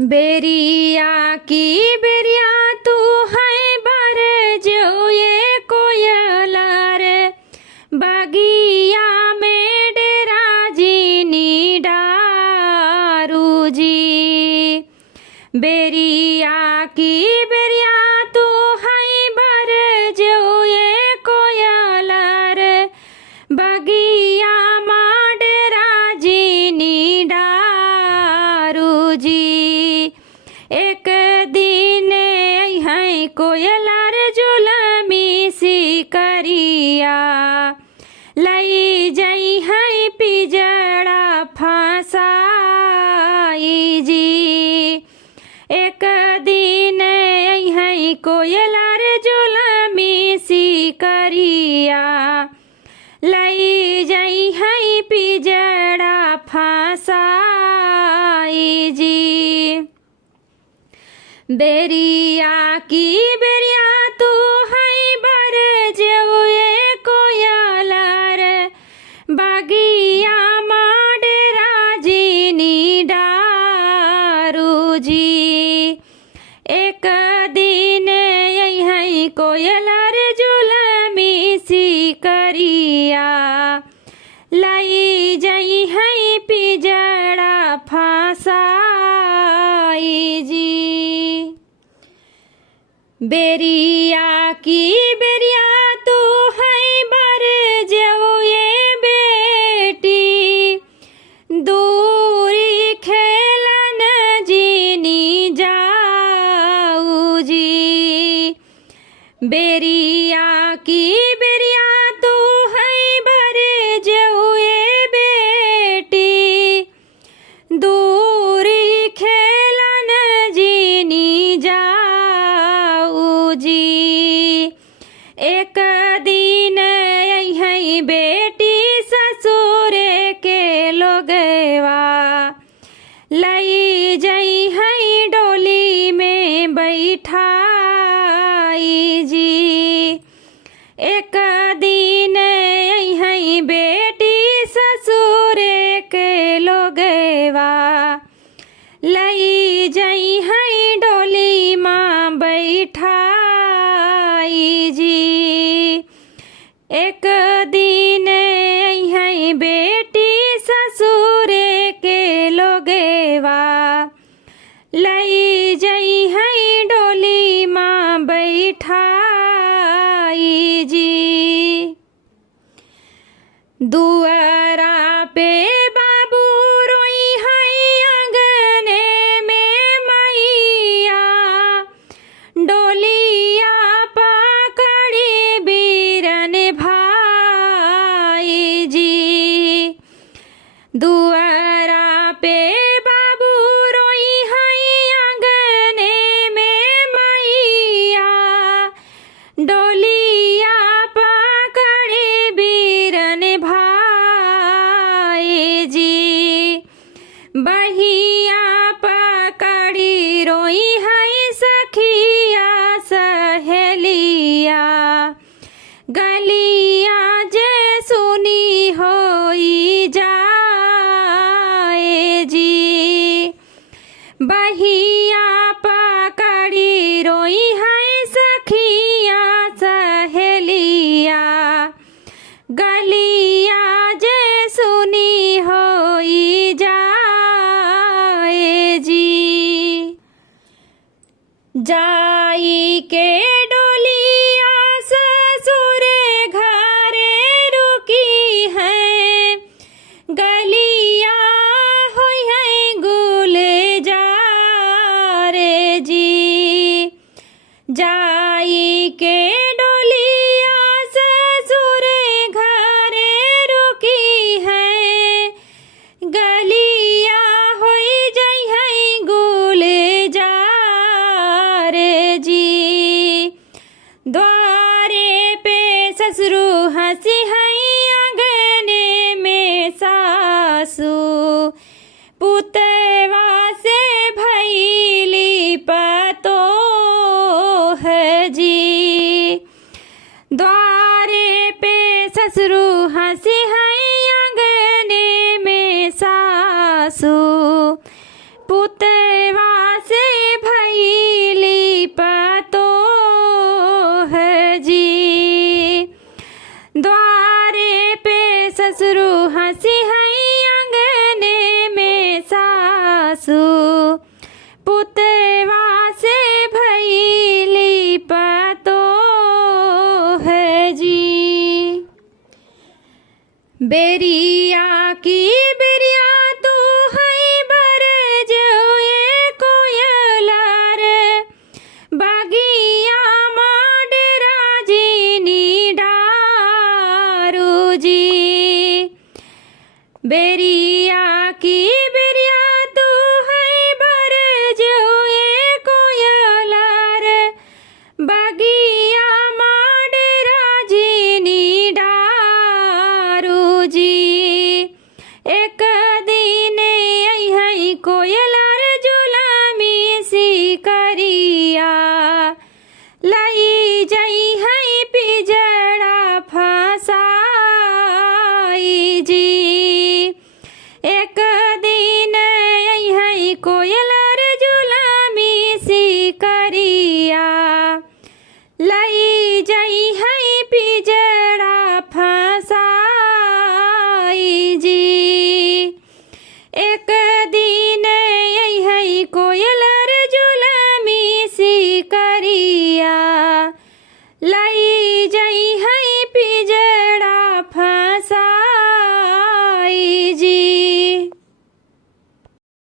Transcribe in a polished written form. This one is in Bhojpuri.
बेरिया की बेरिया तू है बर जो ये कोयला रे बगिया में डेरा जीनी डारू जी। बेरिया की बेरिया तू है बर जो ये कोयला रे बगिया में डेरा जीनी डारू जी। एक दिन है कोयलार जुलमी सी करिया लई जई है पिजड़ा फसाई जी। एक दिन है कोयलार जुलमी सी करिया लई जई है पिजड़ा फसाई जी। बेरिया की बेरिया तू है बर जो ये कोयला रे बगिया में डेरा जीनी डारू जी। एक दिन है कोयलार जुलमी सी करिया लई जई है पिजड़ा फसाई जी। बेरिया की बेरिया तू है बर जो ये बेटी दूरी खेलन जीनी जाऊ जी। बेरिया की बेरिया तू है बर जो ये बेटी दूरी खेलन जीनी जाऊ जी। एक दिन है बेटी ससुर के लोगवा लई जई है डोली में बैठाई जी। एक दिन है बेटी ससुर के लोगवा लई जई है डोली माँ बैठाई जी। एक दिन है बेटी ससुर के लोगवा लई जई है डोली माँ बैठाई जी। दुआरा पे बाबू रोई है अंगने में मैया डोलिया पकड़ी बीरन भाई जी। दुआरा पे बाबू रोई है अंगने में मैया डोलिया पकड़ी बीरन भाई जी। बहिया पकड़ी रोई है सखिया सहेलिया गलिया जे सुनी होई जाए जी। बहिया पकड़ी रोई है सखिया सहेलिया गलिया जे सुनी होई जाए जी। जाई के डोलिया ससुर घरे रुकी है गलिया होई है गुलजार जी। जाई के डोलिया ससुर घरे रुकी है गलिया होई जई है गुलजार जी। बेरिया की बेरिया तो है बर जो ये कोयला रे बागिया माडेरा जीनी डारू जी बेरिया की बेरिया तो है बर जो ये कोयला रे बागिया माडेरा जीनी डारू जी एक दिन आई है कोयलार जुलामी सी करिया लाई जाई है पिजड़ा फसाई जी एक दिन आई है कोयलार जुलामी सी करिया लाई जाई है पिजड़ा फसाई जी एक दिन आई है कोयलार जुलामी सी